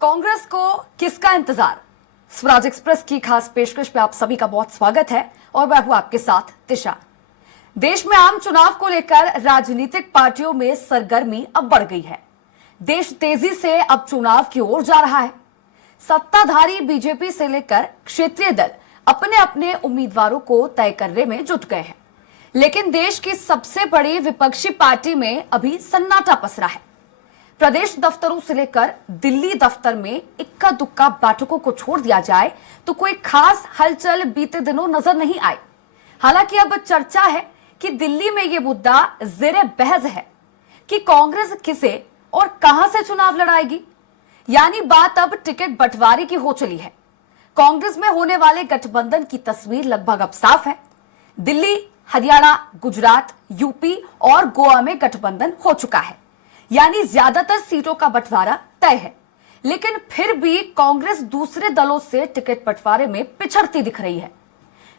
कांग्रेस को किसका इंतजार? स्वराज एक्सप्रेस की खास पेशकश पे आप सभी का बहुत स्वागत है और मैं हूं आपके साथ दिशा। देश में आम चुनाव को लेकर राजनीतिक पार्टियों में सरगर्मी अब बढ़ गई है। देश तेजी से अब चुनाव की ओर जा रहा है। सत्ताधारी बीजेपी से लेकर क्षेत्रीय दल अपने अपने उम्मीदवारों को तय करने में जुट गए हैं, लेकिन देश की सबसे बड़ी विपक्षी पार्टी में अभी सन्नाटा पसरा है। प्रदेश दफ्तरों से लेकर दिल्ली दफ्तर में इक्का दुक्का बैठकों को छोड़ दिया जाए तो कोई खास हलचल बीते दिनों नजर नहीं आई। हालांकि अब चर्चा है कि दिल्ली में यह मुद्दा जेरे बहस है कि कांग्रेस किसे और कहां से चुनाव लड़ाएगी। यानी बात अब टिकट बंटवारे की हो चली है। कांग्रेस में होने वाले गठबंधन की तस्वीर लगभग अब साफ है। दिल्ली, हरियाणा, गुजरात, यूपी और गोवा में गठबंधन हो चुका है, यानी ज्यादातर सीटों का बंटवारा तय है। लेकिन फिर भी कांग्रेस दूसरे दलों से टिकट बंटवारे में पिछड़ती दिख रही है।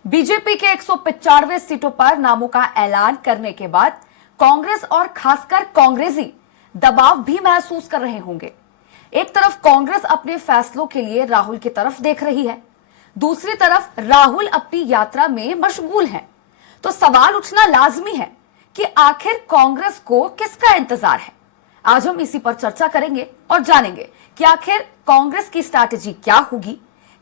बीजेपी के 195 सीटों पर नामों का ऐलान करने के बाद कांग्रेस और खासकर कांग्रेसी दबाव भी महसूस कर रहे होंगे। एक तरफ कांग्रेस अपने फैसलों के लिए राहुल की तरफ देख रही है, दूसरी तरफ राहुल अपनी यात्रा में मशगूल हैं। तो सवाल उठना लाजमी है कि आखिर कांग्रेस को किसका इंतजार है। आज हम इसी पर चर्चा करेंगे और जानेंगे कि आखिर कांग्रेस की स्ट्रैटेजी क्या होगी।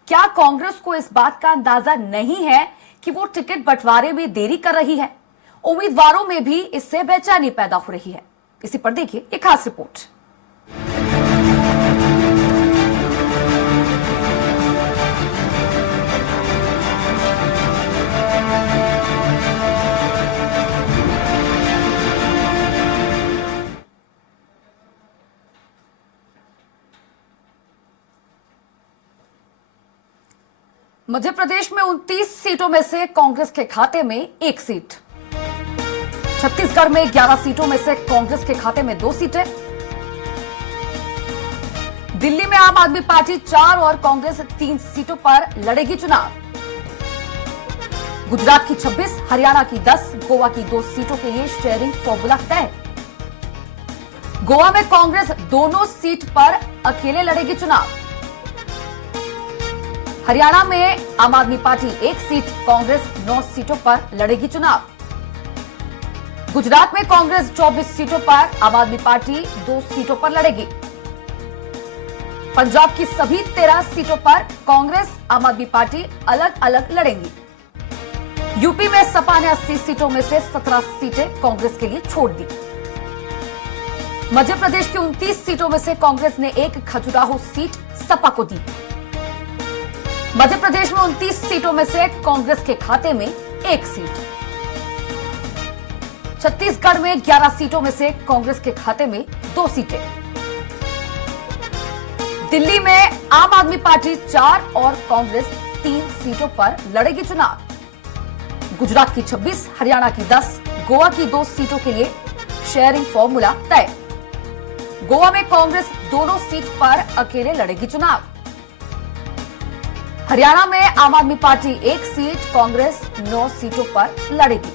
क्या कांग्रेस को इस बात का अंदाजा नहीं है कि वो टिकट बंटवारे में देरी कर रही है? उम्मीदवारों में भी इससे बेचैनी पैदा हो रही है। इसी पर देखिए एक खास रिपोर्ट। मध्य प्रदेश में 29 सीटों में से कांग्रेस के खाते में एक सीट, छत्तीसगढ़ में 11 सीटों में से कांग्रेस के खाते में 2 सीटें, दिल्ली में आम आदमी पार्टी 4 और कांग्रेस 3 सीटों पर लड़ेगी चुनाव, गुजरात की 26, हरियाणा की 10, गोवा की 2 सीटों के लिए शेयरिंग फॉर्मूला तय। गोवा में कांग्रेस दोनों सीट पर अकेले लड़ेगी चुनाव, हरियाणा में आम आदमी पार्टी 1 सीट, कांग्रेस 9 सीटों पर लड़ेगी चुनाव, गुजरात में कांग्रेस 24 सीटों पर, आम आदमी पार्टी 2 सीटों पर लड़ेगी, पंजाब की सभी 13 सीटों पर कांग्रेस, आम आदमी पार्टी अलग अलग लड़ेंगी, यूपी में सपा ने 80 सीटों में से 17 सीटें कांग्रेस के लिए छोड़ दी, मध्य प्रदेश की 29 सीटों में से कांग्रेस ने एक खजुराहो सीट सपा को दी, मध्य प्रदेश में 29 सीटों में से कांग्रेस के खाते में 1 सीट, छत्तीसगढ़ में 11 सीटों में से कांग्रेस के खाते में 2 सीटें, दिल्ली में आम आदमी पार्टी 4 और कांग्रेस 3 सीटों पर लड़ेगी चुनाव, गुजरात की 26, हरियाणा की 10, गोवा की 2 सीटों के लिए शेयरिंग फॉर्मूला तय। गोवा में कांग्रेस दोनों सीट पर अकेले लड़ेगी चुनाव, हरियाणा में आम आदमी पार्टी 1 सीट, कांग्रेस 9 सीटों पर लड़ेगी,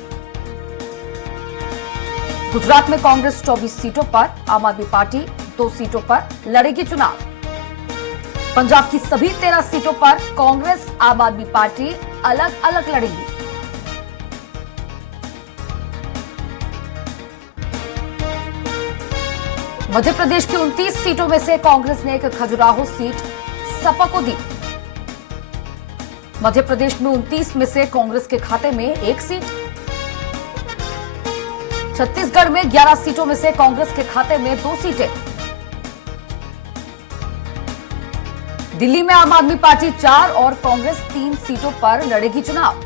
गुजरात में कांग्रेस 24 सीटों पर, आम आदमी पार्टी 2 सीटों पर लड़ेगी चुनाव, पंजाब की सभी 13 सीटों पर कांग्रेस, आम आदमी पार्टी अलग अलग लड़ेगी, मध्य प्रदेश की 29 सीटों में से कांग्रेस ने एक खजुराहो सीट सपा को दी, मध्य प्रदेश में 29 में से कांग्रेस के खाते में 1 सीट, छत्तीसगढ़ में 11 सीटों में से कांग्रेस के खाते में 2 सीटें, दिल्ली में आम आदमी पार्टी 4 और कांग्रेस 3 सीटों पर लड़ेगी चुनाव,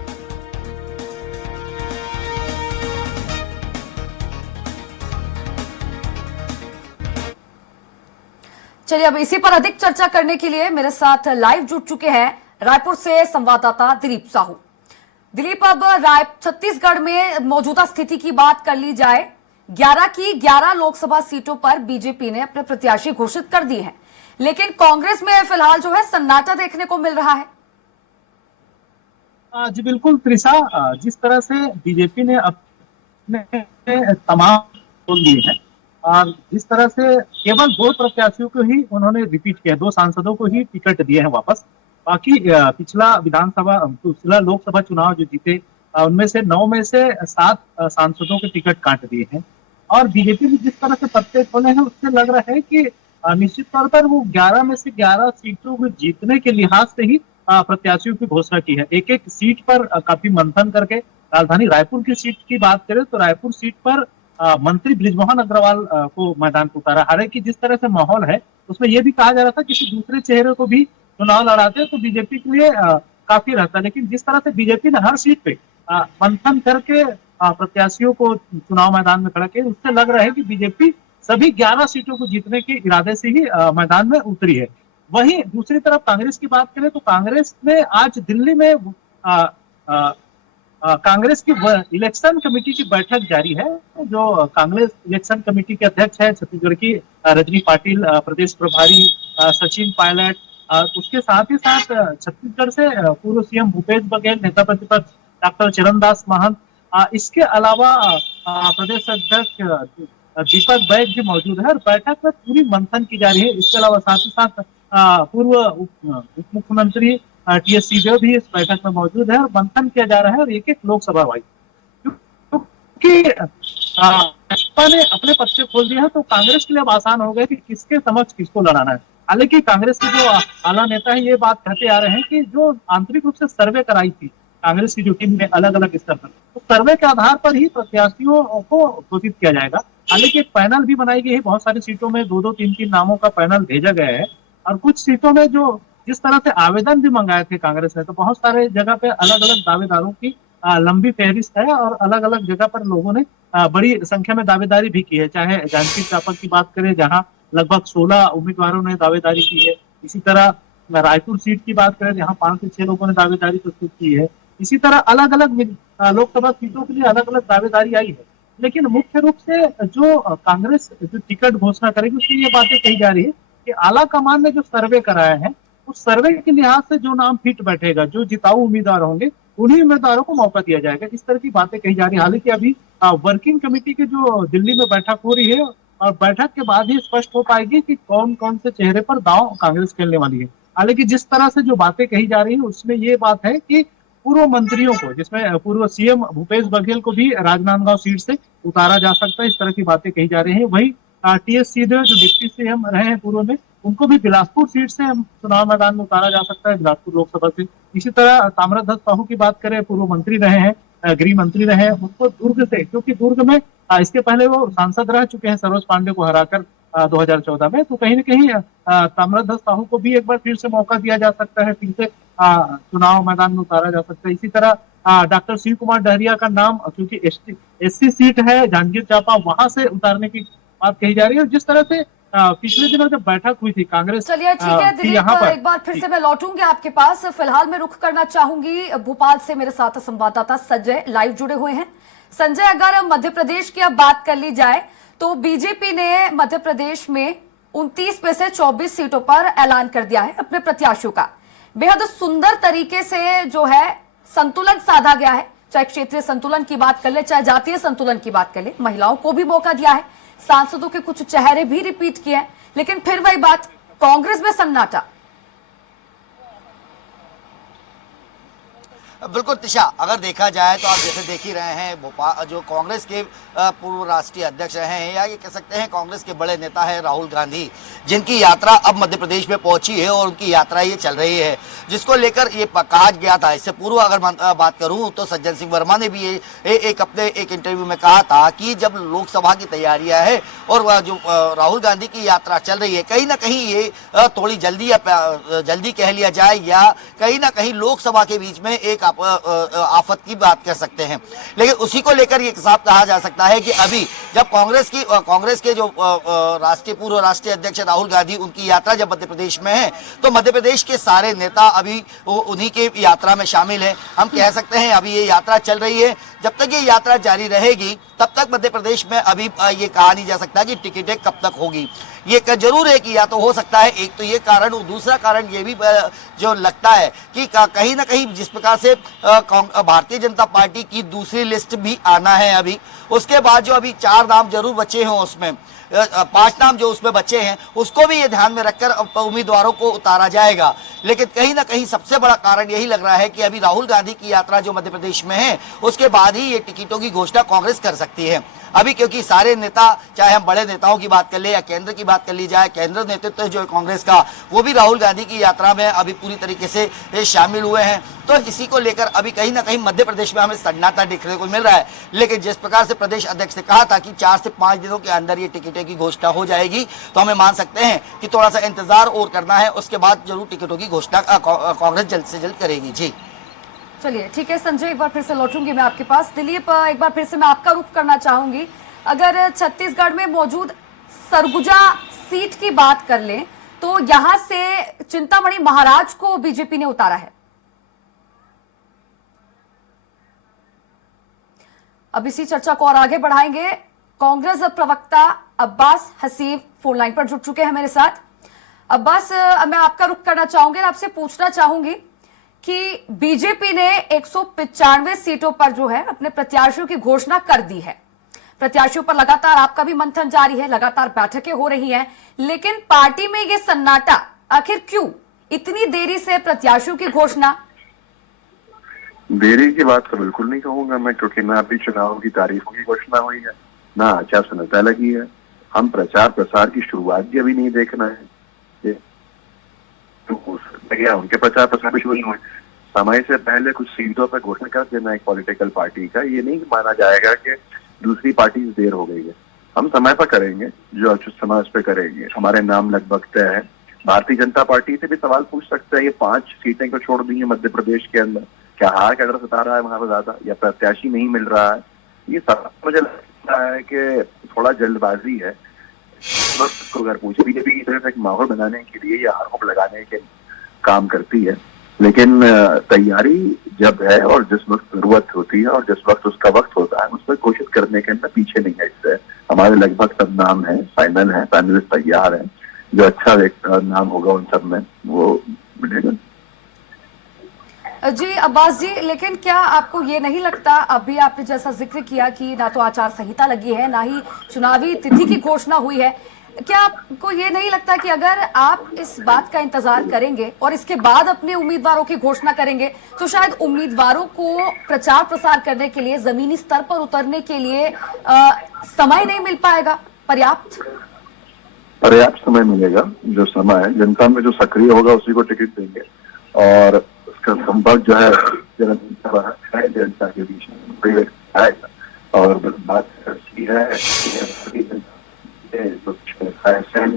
चलिए अब इसी पर अधिक चर्चा करने के लिए मेरे साथ लाइव जुड़ चुके हैं रायपुर से संवाददाता दिलीप साहू। दिलीप, अब छत्तीसगढ़ में मौजूदा स्थिति की बात कर ली जाए, 11 की 11 लोकसभा सीटों पर बीजेपी ने अपने प्रत्याशी घोषित कर दिए हैं, लेकिन कांग्रेस में फिलहाल जो है सन्नाटा देखने को मिल रहा है। जी बिल्कुल त्रिशा, जिस तरह से बीजेपी ने अपने तमाम खोल दिए हैं और जिस तरह से केवल 2 प्रत्याशियों को ही उन्होंने रिपीट किया, 2 सांसदों को ही टिकट दिए हैं वापस। बाकी पिछला लोकसभा चुनाव जो जीते, उनमें से 9 में से 7 सांसदों के टिकट काट दिए हैं। और बीजेपी ने जिस तरह से पत्ते खोले हैं, उससे लग रहा है कि निश्चित तौर पर वो 11 में से 11 सीटों को जीतने के लिहाज से ही प्रत्याशियों की घोषणा की है। एक एक सीट पर काफी मंथन करके, राजधानी रायपुर की सीट की बात करें तो रायपुर सीट पर मंत्री बृजमोहन अग्रवाल को मैदान को उतारा। हालांकि जिस तरह से माहौल है, उसमें यह भी कहा जा रहा था किसी दूसरे चेहरे को भी चुनाव लड़ाते तो बीजेपी के लिए काफी रहता। लेकिन जिस तरह से बीजेपी ने हर सीट पे मंथन करके प्रत्याशियों को चुनाव मैदान में खड़ा किया, उससे लग रहा है कि बीजेपी सभी 11 सीटों को जीतने के इरादे से ही मैदान में उतरी है। वहीं दूसरी तरफ कांग्रेस की बात करें तो कांग्रेस में आज दिल्ली में कांग्रेस की इलेक्शन कमेटी की बैठक जारी है। जो कांग्रेस इलेक्शन कमेटी के अध्यक्ष है छत्तीसगढ़ की रजनी पाटिल, प्रदेश प्रभारी सचिन पायलट, उसके साथ ही साथ छत्तीसगढ़ से पूर्व सीएम भूपेश बघेल, नेता प्रतिपक्ष डॉक्टर चरणदास महंत, इसके अलावा प्रदेश अध्यक्ष दीपक बैग भी मौजूद है और बैठक में पूरी मंथन की जा रही है। इसके अलावा साथ ही साथ पूर्व उप मुख्यमंत्री टीएस सिंहदेव भी इस बैठक में मौजूद है और मंथन किया जा रहा है। और एक एक लोकसभा वाइज, क्योंकि भाजपा ने अपने पत्ते खोल दिए हैं तो कांग्रेस के लिए अब आसान हो गया कि किसके समक्ष किसको लड़ाना है। हालांकि कांग्रेस के जो आला नेता है ये बात कहते आ रहे हैं कि जो आंतरिक रूप से सर्वे कराई थी कांग्रेस की जो टीम ने अलग अलग स्तर पर, तो सर्वे के आधार पर ही प्रत्याशियों को घोषित किया जाएगा। हालांकि एक पैनल भी बनाई गई है, बहुत सारी सीटों में 2-2, 3-3 नामों का पैनल भेजा गया है। और कुछ सीटों में जो जिस तरह से आवेदन भी मंगाए थे कांग्रेस ने, तो बहुत सारे जगह पे अलग अलग दावेदारों की लंबी फहरिस्त है और अलग अलग जगह पर लोगों ने बड़ी संख्या में दावेदारी भी की है। चाहे जांजगीर चांपा की बात करें जहां लगभग 16 उम्मीदवारों ने दावेदारी की है, इसी तरह रायपुर सीट की बात करें जहां 5 से 6 लोगों ने दावेदारी प्रस्तुत की है। इसी तरह अलग अलग लोकसभा सीटों के लिए अलग अलग दावेदारी आई है। लेकिन मुख्य रूप से जो कांग्रेस जो टिकट घोषणा करेगी उसमें ये बातें कही जा रही है कि आला कमान ने जो सर्वे कराया है उस सर्वे के लिहाज से जो नाम फिट बैठेगा, जो जिताऊ उम्मीदवार होंगे, उन्हीं उम्मीदवारों को मौका दिया जाएगा। इस तरह की बातें कही जा रही है। हालांकि अभी वर्किंग कमेटी की जो दिल्ली में बैठक हो रही है और बैठक के बाद ही स्पष्ट हो पाएगी कि कौन कौन से चेहरे पर दांव कांग्रेस खेलने वाली है। हालांकि जिस तरह से जो बातें कही जा रही है उसमें ये बात है कि पूर्व मंत्रियों को, जिसमें पूर्व सीएम भूपेश बघेल को भी राजनांदगांव सीट से उतारा जा सकता है, इस तरह की बातें कही जा रही है। वही टीएस सिंहदेव जो डिप्टी सीएम रहे हैं पूर्व में, उनको भी बिलासपुर सीट से चुनाव मैदान में उतारा जा सकता है, बिलासपुर लोकसभा से। इसी तरह ताम्रध्वज साहू की बात करें, पूर्व मंत्री रहे हैं, गृह मंत्री रहे हैं, उनको दुर्ग से, क्योंकि दुर्ग में इसके पहले वो सांसद रह चुके हैं सरोज पांडे को हराकर 2014 में, तो कहीं ना कहीं ताम्रध्वज साहू को भी एक बार फिर से मौका दिया जा सकता है, फिर से चुनाव मैदान में उतारा जा सकता है। इसी तरह डॉक्टर शिव कुमार डहरिया का नाम, क्योंकि एससी सीट है जांजगीर चांपा, वहां से उतारने की बात कही जा रही है। और जिस तरह से पिछले दिनों जब बैठक हुई थी कांग्रेस, चलिए ठीक है दिलीप, एक बार फिर से मैं लौटूंगी आपके पास। फिलहाल मैं रुख करना चाहूंगी भोपाल से, मेरे साथ संवाददाता संजय लाइव जुड़े हुए हैं। संजय, अगर मध्य प्रदेश की अब बात कर ली जाए तो बीजेपी ने मध्य प्रदेश में 29 में से 24 सीटों पर ऐलान कर दिया है अपने प्रत्याशियों का। बेहद सुंदर तरीके से जो है संतुलन साधा गया है, चाहे क्षेत्रीय संतुलन की बात कर ले, चाहे जातीय संतुलन की बात कर ले। महिलाओं को भी मौका दिया है, सांसदों के कुछ चेहरे भी रिपीट किए हैं, लेकिन फिर वही बात, कांग्रेस में सन्नाटा। बिल्कुल तिशा, अगर देखा जाए तो आप जैसे देख ही रहे हैं, भोपाल जो कांग्रेस के पूर्व राष्ट्रीय अध्यक्ष रहे हैं, या ये कह सकते हैं कांग्रेस के बड़े नेता है राहुल गांधी, जिनकी यात्रा अब मध्य प्रदेश में पहुंची है और उनकी यात्रा ये चल रही है, जिसको लेकर ये कहा गया था। इससे पूर्व अगर बात करूं तो सज्जन सिंह वर्मा ने भी एक अपने एक इंटरव्यू में कहा था कि जब लोकसभा की तैयारियां है और जो राहुल गांधी की यात्रा चल रही है, कहीं ना कहीं ये थोड़ी जल्दी कह लिया जाए या कहीं ना कहीं लोकसभा के बीच में एक आफत की बात कर सकते हैं। लेकिन उसी को लेकर ये साफ कहा जा सकता है कि अभी जब कांग्रेस के जो पूर्व राष्ट्रीय अध्यक्ष राहुल गांधी, उनकी यात्रा जब मध्य प्रदेश में है, तो मध्य प्रदेश के सारे नेता अभी उन्हीं के यात्रा में शामिल हैं। हम कह सकते हैं अभी ये यात्रा चल रही है, जब तक ये यात्रा जारी रहेगी तब तक मध्य प्रदेश में अभी ये कहा नहीं जा सकता कि टिकटें कब तक होगी। ये जरूर है कि या तो हो सकता है, एक तो ये कारण, और दूसरा कारण ये भी जो लगता है कि कहीं ना कहीं जिस प्रकार से भारतीय जनता पार्टी की दूसरी लिस्ट भी आना है अभी, उसके बाद जो अभी 4 नाम जरूर बचे हों उसमें, 5 नाम जो उसमें बचे हैं उसको भी ये ध्यान में रखकर उम्मीदवारों को उतारा जाएगा। लेकिन कहीं ना कहीं सबसे बड़ा कारण यही लग रहा है कि अभी राहुल गांधी की यात्रा जो मध्य प्रदेश में है उसके बाद ही ये टिकटों की घोषणा कांग्रेस कर सकती है। अभी क्योंकि सारे नेता, चाहे हम बड़े नेताओं की बात कर ले या केंद्र की बात कर ली जाए, केंद्र नेतृत्व जो है कांग्रेस का वो भी राहुल गांधी की यात्रा में अभी पूरी तरीके से शामिल हुए हैं। तो इसी को लेकर अभी कहीं ना कहीं मध्य प्रदेश में हमें सन्नाटा देखने को मिल रहा है। लेकिन जिस प्रकार से प्रदेश अध्यक्ष ने कहा था कि 4 से 5 दिनों के अंदर ये टिकटों की घोषणा हो जाएगी, तो हमें मान सकते हैं कि थोड़ा सा इंतजार और करना है, उसके बाद जरूर टिकटों की घोषणा कांग्रेस जल्द से जल्द करेगी। जी चलिए ठीक है संजय, एक बार फिर से लौटूंगी मैं आपके पास। दिलीप, एक बार फिर से मैं आपका रुख करना चाहूंगी। अगर छत्तीसगढ़ में मौजूद सरगुजा सीट की बात कर लें तो यहां से चिंतामणि महाराज को बीजेपी ने उतारा है। अब इसी चर्चा को और आगे बढ़ाएंगे। कांग्रेस प्रवक्ता अब्बास हसीब फोन लाइन पर जुड़ चुके हैं मेरे साथ। अब्बास, मैं आपका रुख करना चाहूंगी और आपसे पूछना चाहूंगी कि बीजेपी ने 195 सीटों पर जो है अपने प्रत्याशियों की घोषणा कर दी है। प्रत्याशियों पर लगातार आपका भी मंथन जारी है, लगातार बैठकें हो रही हैं, लेकिन पार्टी में ये सन्नाटा आखिर क्यों? इतनी देरी से प्रत्याशियों की घोषणा? देरी की बात तो बिल्कुल नहीं कहूंगा मैं, क्योंकि ना अभी चुनाव की तारीखों की घोषणा हुई है, ना आचार संहिता लगी है। हम प्रचार प्रसार की शुरुआत भी अभी नहीं देखना है। उनके प्रचार प्रसार भी शुरू हुए, समय से पहले कुछ सीटों पर घोषणा कर देना एक पॉलिटिकल पार्टी का, ये नहीं माना जाएगा कि दूसरी पार्टी देर हो गई है। हम समय पर करेंगे, जो उचित समय उस पर करेंगे। हमारे नाम लगभग तय है। भारतीय जनता पार्टी से भी सवाल पूछ सकते हैं, ये 5 सीटें को छोड़ दी है मध्य प्रदेश के अंदर, क्या हार का डर सता रहा है वहां पर ज्यादा, या प्रत्याशी नहीं मिल रहा है? ये सब मुझे लगता है कि थोड़ा जल्दबाजी है। वक्त अगर पूछे, बीजेपी की तरफ एक माहौल बनाने के लिए या आरोप लगाने के काम करती है, लेकिन तैयारी जब है और जिस वक्त जरूरत होती है और जिस वक्त उसका वक्त होता है उस पर घोषित करने के अंदर पीछे नहीं है। इससे हमारे लगभग सब नाम है, फाइनल है, पैनलिस्ट तैयार है। जो अच्छा नाम होगा उन सब में वो मिलेगा। जी अब्बास जी, लेकिन क्या आपको ये नहीं लगता, अभी आपने जैसा जिक्र किया कि ना तो आचार संहिता लगी है, ना ही चुनावी तिथि की घोषणा हुई है, क्या आपको ये नहीं लगता कि अगर आप इस बात का इंतजार करेंगे और इसके बाद अपने उम्मीदवारों की घोषणा करेंगे तो शायद उम्मीदवारों को प्रचार प्रसार करने के लिए, जमीनी स्तर पर उतरने के लिए समय नहीं मिल पाएगा? पर्याप्त समय मिलेगा। जो समय है, जनता में जो सक्रिय होगा उसी को टिकट देंगे और उसका संपर्क जो है जनता के बीच में आएगा। और बात ऐसी है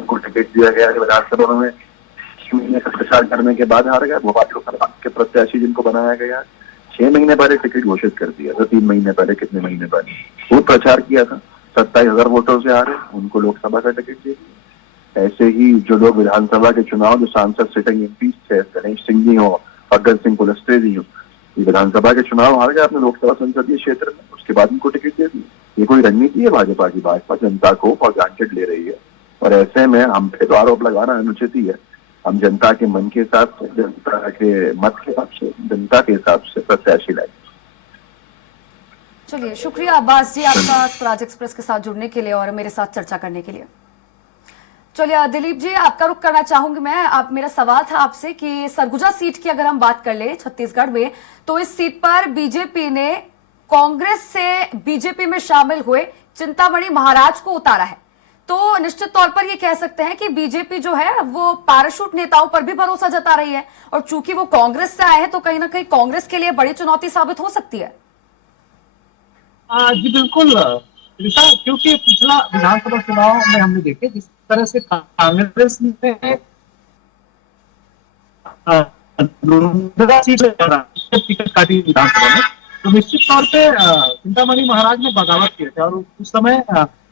को टिकट दिया गया है विधानसभा में, 6 महीने का प्रचार करने के बाद हार गया। भोपाल लोकसभा के प्रत्याशी जिनको बनाया गया 6 महीने पहले टिकट घोषित कर दिया था, 3 महीने पहले, कितने महीने पहले खूब प्रचार किया था, 27,000 वोटों से हारे, उनको लोकसभा का टिकट दे दिया। ऐसे ही जो लोग विधानसभा के चुनाव, जो सांसद सिटिंग एमपी थे, गणेश सिंह जी हो, फग्गन सिंह कुलस्ते जी हो, विधानसभा के चुनाव हार गए अपने लोकसभा संसदीय क्षेत्र में, उसके बाद उनको टिकट दे दी। ये कोई रणनीति है भाजपा की? भाजपा जनता को फॉर ग्रांटेड ले रही है और ऐसे में हम पे तो आरोप लगाना अनुचित ही है। हम जनता के मन के हिसाब से, जनता के मत के हिसाब से, जनता के हिसाब से प्रत्याशी लाए। चलिए, शुक्रिया अब्बास जी आपका स्वराज एक्सप्रेस के साथ जुड़ने के लिए और मेरे साथ चर्चा करने के लिए। चलिए दिलीप जी, आपका रुख करना चाहूंगी मैं। आप, मेरा सवाल था आपसे कि सरगुजा सीट की अगर हम बात कर ले छत्तीसगढ़ में, तो इस सीट पर बीजेपी ने कांग्रेस से बीजेपी में शामिल हुए चिंतामणि महाराज को उतारा है, तो निश्चित तौर पर ये कह सकते हैं कि बीजेपी जो है वो पैराशूट नेताओं पर भी भरोसा जता रही है, और चूंकि वो कांग्रेस से आए हैं तो कहीं ना कहीं कांग्रेस के लिए बड़ी चुनौती साबित हो सकती है। जी बिल्कुल, क्योंकि पिछला विधानसभा चुनाव में हमने देखे जिस तरह से कांग्रेस ने टिकट काटी विधानसभा में, तो निश्चित तौर पे चिंतामणि महाराज ने बगावत किए थे और उस समय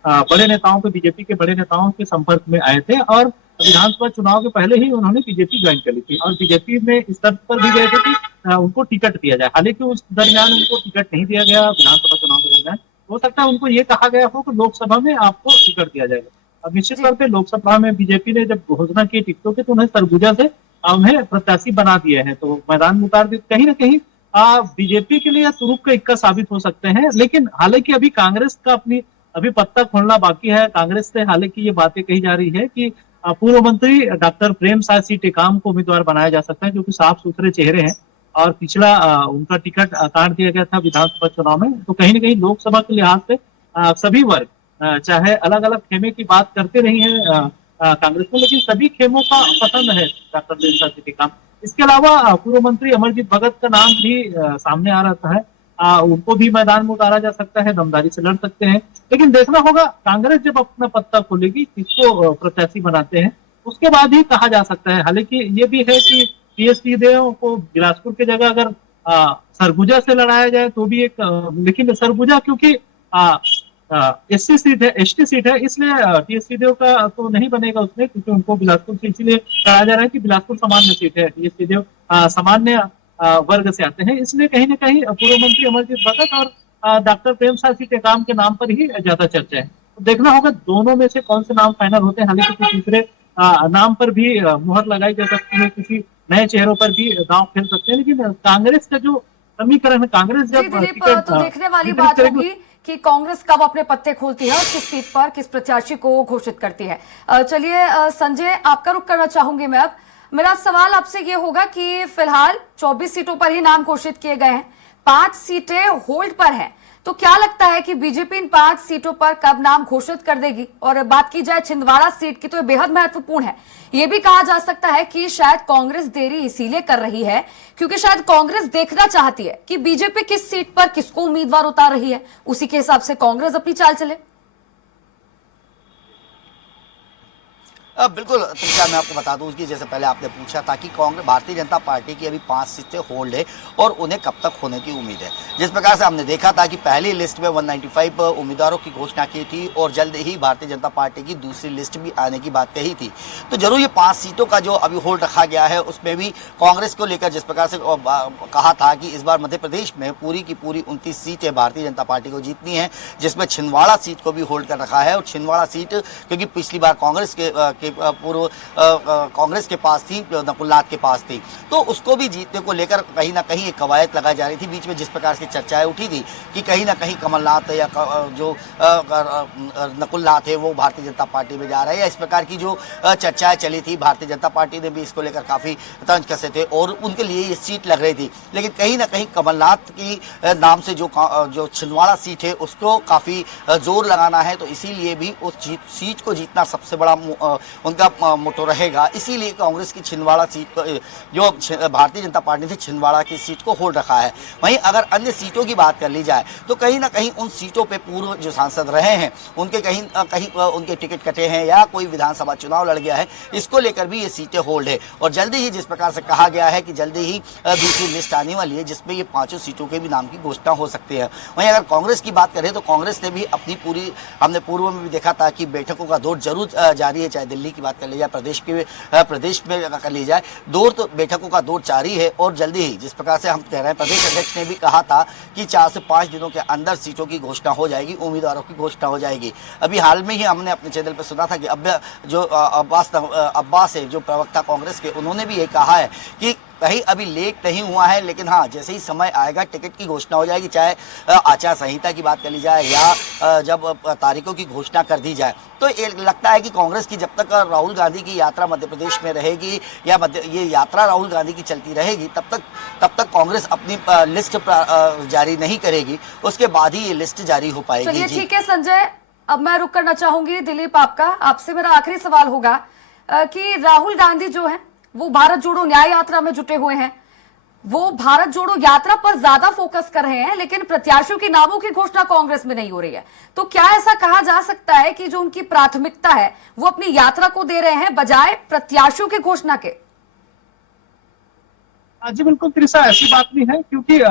बड़े नेताओं के, बीजेपी के बड़े नेताओं के संपर्क में आए थे और विधानसभा चुनाव के पहले ही उन्होंने बीजेपी ज्वाइन कर ली थी और बीजेपी में इस स्तर पर भी गए थे कि उनको टिकट दिया जाए। हालांकि उस दरमियान उनको टिकट नहीं दिया गया विधानसभा चुनाव के दरमियान। हो सकता है उनको ये कहा गया हो कि लोकसभा में आपको टिकट दिया जाएगा। अब निश्चित तौर पर लोकसभा में बीजेपी ने जब घोषणा की टिकटों की तो उन्हें सरगुजा से उन्हें प्रत्याशी बना दिए हैं, तो मैदान में उतार दिए। कहीं ना कहीं बीजेपी के लिए तुरुप का इक्का साबित हो सकते हैं, लेकिन हालांकि अभी कांग्रेस का अपनी अभी पत्ता खोलना बाकी है कांग्रेस से। हालांकि ये बातें कही जा रही है कि पूर्व मंत्री डॉक्टर प्रेम साय सिंह टेकाम को उम्मीदवार बनाया जा सकता है, जो कि साफ सुथरे चेहरे हैं और पिछला उनका टिकट काट दिया गया था विधानसभा चुनाव में। तो कहीं ना कहीं लोकसभा के लिहाज से सभी वर्ग चाहे अलग अलग खेमे की बात करते रही है कांग्रेस में, लेकिन सभी खेमों का पसंद है डॉक्टर प्रेम साय सिंह टेकाम। इसके अलावा पूर्व मंत्री अमरजीत भगत का नाम भी सामने आ रहा है। उनको भी मैदान में उतारा जा सकता है, दमदारी से लड़ सकते हैं। लेकिन देखना होगा कांग्रेस जब अपना पत्ता खोलेगी किसको प्रत्याशी बनाते हैं, उसके बाद ही कहा जा सकता है। हालांकि ये भी है कि टीएस सिंहदेव को बिलासपुर की जगह अगर सरगुजा से लड़ाया जाए तो भी एक लेकिन सरगुजा क्योंकि एससी सीट है, एसटी सीट है, इसलिए टीएस सिंहदेव का तो नहीं बनेगा उसमें, क्योंकि उनको बिलासपुर से इसलिए कहा जा रहा है कि बिलासपुर सामान्य सीट है, टीएस सिंहदेव सामान्य वर्ग से आते हैं। इसलिए कहीं ना कहीं पूर्व मंत्री अमरजीत भगत और डॉक्टर प्रेम साय सिंह टेकाम के नाम पर ही ज्यादा चर्चा है। तो देखना होगा दोनों में से कौन से नाम फाइनल होते हैं। हालांकि किसी तीसरे नाम पर भी मुहर लगाई जा सकती है, किसी नए चेहरों पर भी दांव खेल सकते हैं। लेकिन कांग्रेस का जो समीकरण है, कांग्रेस जी जब दिलीप, तो देखने वाली बात होगी कि कांग्रेस कब अपने पत्ते खोलती है और किस सीट पर किस प्रत्याशी को घोषित करती है। चलिए संजय, आपका रुख करना चाहूंगी मैं अब। मेरा सवाल आपसे ये होगा कि फिलहाल 24 सीटों पर ही नाम घोषित किए गए हैं, 5 सीटें होल्ड पर हैं। तो क्या लगता है कि बीजेपी इन 5 सीटों पर कब नाम घोषित कर देगी? और बात की जाए छिंदवाड़ा सीट की तो ये बेहद महत्वपूर्ण है। ये भी कहा जा सकता है कि शायद कांग्रेस देरी इसीलिए कर रही है क्योंकि शायद कांग्रेस देखना चाहती है कि बीजेपी किस सीट पर किसको उम्मीदवार उतार रही है, उसी के हिसाब से कांग्रेस अपनी चाल चले। बिल्कुल तृषा, मैं आपको बता दूं कि जैसे पहले आपने पूछा था कि कांग्रेस भारतीय जनता पार्टी की अभी 5 सीटें होल्ड है और उन्हें कब तक होने की उम्मीद है। जिस प्रकार से हमने देखा था कि पहली लिस्ट में 195 उम्मीदवारों की घोषणा की थी और जल्द ही भारतीय जनता पार्टी की दूसरी लिस्ट भी आने की बात कही थी। तो जरूर ये 5 सीटों का जो अभी होल्ड रखा गया है उसमें भी कांग्रेस को लेकर जिस प्रकार से कहा था कि इस बार मध्य प्रदेश में पूरी की पूरी 29 सीटें भारतीय जनता पार्टी को जीतनी है, जिसमें छिंदवाड़ा सीट को भी होल्ड कर रखा है। और छिंदवाड़ा सीट क्योंकि पिछली बार कांग्रेस के पूर्व कांग्रेस के पास थी, नकुलनाथ के पास थी, तो उसको भी जीतने को लेकर कहीं ना कहीं एक कवायद लगाई जा रही थी। बीच में जिस प्रकार की चर्चाएं उठी थी कि कहीं ना कहीं कमलनाथ या जो नकुलनाथ है वो भारतीय जनता पार्टी में जा रहे हैं, या इस प्रकार की जो चर्चाएं चली थी, भारतीय जनता पार्टी ने भी इसको लेकर काफी तंज कसे थे और उनके लिए ये सीट लग रही थी। लेकिन कहीं ना कहीं कमलनाथ की नाम से जो छिंदवाड़ा सीट है उसको काफी जोर लगाना है, तो इसीलिए भी उस सीट को जीतना सबसे बड़ा उनका मोटो रहेगा। इसीलिए कांग्रेस की छिंदवाड़ा सीट जो भारतीय जनता पार्टी ने छिंदवाड़ा की सीट को होल्ड रखा है। वहीं अगर अन्य सीटों की बात कर ली जाए तो कहीं ना कहीं उन सीटों पे पूर्व जो सांसद रहे हैं उनके कहीं उनके टिकट कटे हैं या कोई विधानसभा चुनाव लड़ गया है, इसको लेकर भी ये सीटें होल्ड है। और जल्दी ही जिस प्रकार से कहा गया है कि जल्दी ही दूसरी लिस्ट आने वाली है जिसमें ये 5 सीटों के भी नाम की घोषणा हो सकती है। वहीं अगर कांग्रेस की बात करें तो कांग्रेस ने भी अपनी पूरी, हमने पूर्व में भी देखा था कि बैठकों का दौर जरूर जारी है, चाहे दिल्ली की बात कर ली जाए, प्रदेश में कर ली जाए, दौर तो बैठकों का दौर जारी है। और जल्दी ही जिस प्रकार से हम कह रहे हैं, प्रदेश अध्यक्ष ने भी कहा था कि 4 से 5 दिनों के अंदर सीटों की घोषणा हो जाएगी, उम्मीदवारों की घोषणा हो जाएगी। अभी हाल में ही हमने अपने चैनल पर सुना था कि अब्बास है जो प्रवक्ता कांग्रेस के, उन्होंने भी ये कहा है कि कहीं अभी लेट नहीं हुआ है, लेकिन हाँ जैसे ही समय आएगा टिकट की घोषणा हो जाएगी, चाहे आचार संहिता की बात कर ली जाए या जब तारीखों की घोषणा कर दी जाए। तो ये लगता है कि कांग्रेस की जब तक राहुल गांधी की यात्रा मध्य प्रदेश में रहेगी या ये यात्रा राहुल गांधी की चलती रहेगी, तब तक कांग्रेस अपनी लिस्ट जारी नहीं करेगी, उसके बाद ही ये लिस्ट जारी हो पाएगी। चलिए ठीक है संजय, अब मैं रुक करना चाहूंगी। दिलीप, आपसे मेरा आखिरी सवाल होगा कि राहुल गांधी जो है वो भारत जोड़ो न्याय यात्रा में जुटे हुए हैं, वो भारत जोड़ो यात्रा पर ज्यादा फोकस कर रहे हैं, लेकिन प्रत्याशियों के नामों की घोषणा कांग्रेस में नहीं हो रही है। तो क्या ऐसा कहा जा सकता है कि जो उनकी प्राथमिकता है वो अपनी यात्रा को दे रहे हैं बजाय प्रत्याशियों की घोषणा के? जी बिल्कुल त्रिशा, ऐसी बात भी है क्योंकि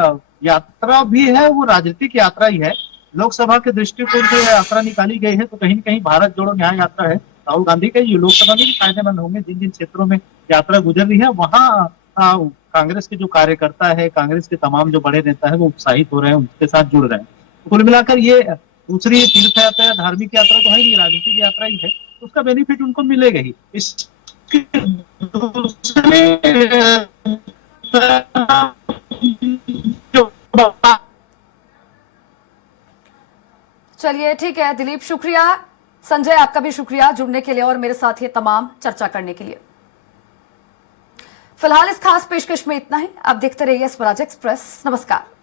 यात्रा भी है, वो राजनीतिक यात्रा ही है। लोकसभा के दृष्टिकोण से यात्रा निकाली गई है, तो कहीं न कहीं भारत जोड़ो न्याय यात्रा है। राहुल गांधी का ये लोकसभा में भी फायदेमंद होंगे। जिन जिन क्षेत्रों में यात्रा गुजर रही है वहाँ कांग्रेस के जो कार्यकर्ता है, कांग्रेस के तमाम जो बड़े नेता है वो उत्साहित हो रहे हैं, उनके साथ जुड़ रहे हैं। तो कुल मिलाकर ये दूसरी तीर्थ यात्रा या धार्मिक यात्रा तो है नहीं, राजनीतिक यात्रा ही है, तो उसका बेनिफिट उनको मिलेगा ही। चलिए ठीक है दिलीप, शुक्रिया। संजय आपका भी शुक्रिया जुड़ने के लिए और मेरे साथ ये तमाम चर्चा करने के लिए। फिलहाल इस खास पेशकश में इतना ही। आप देखते रहिए स्वराज एक्सप्रेस। नमस्कार।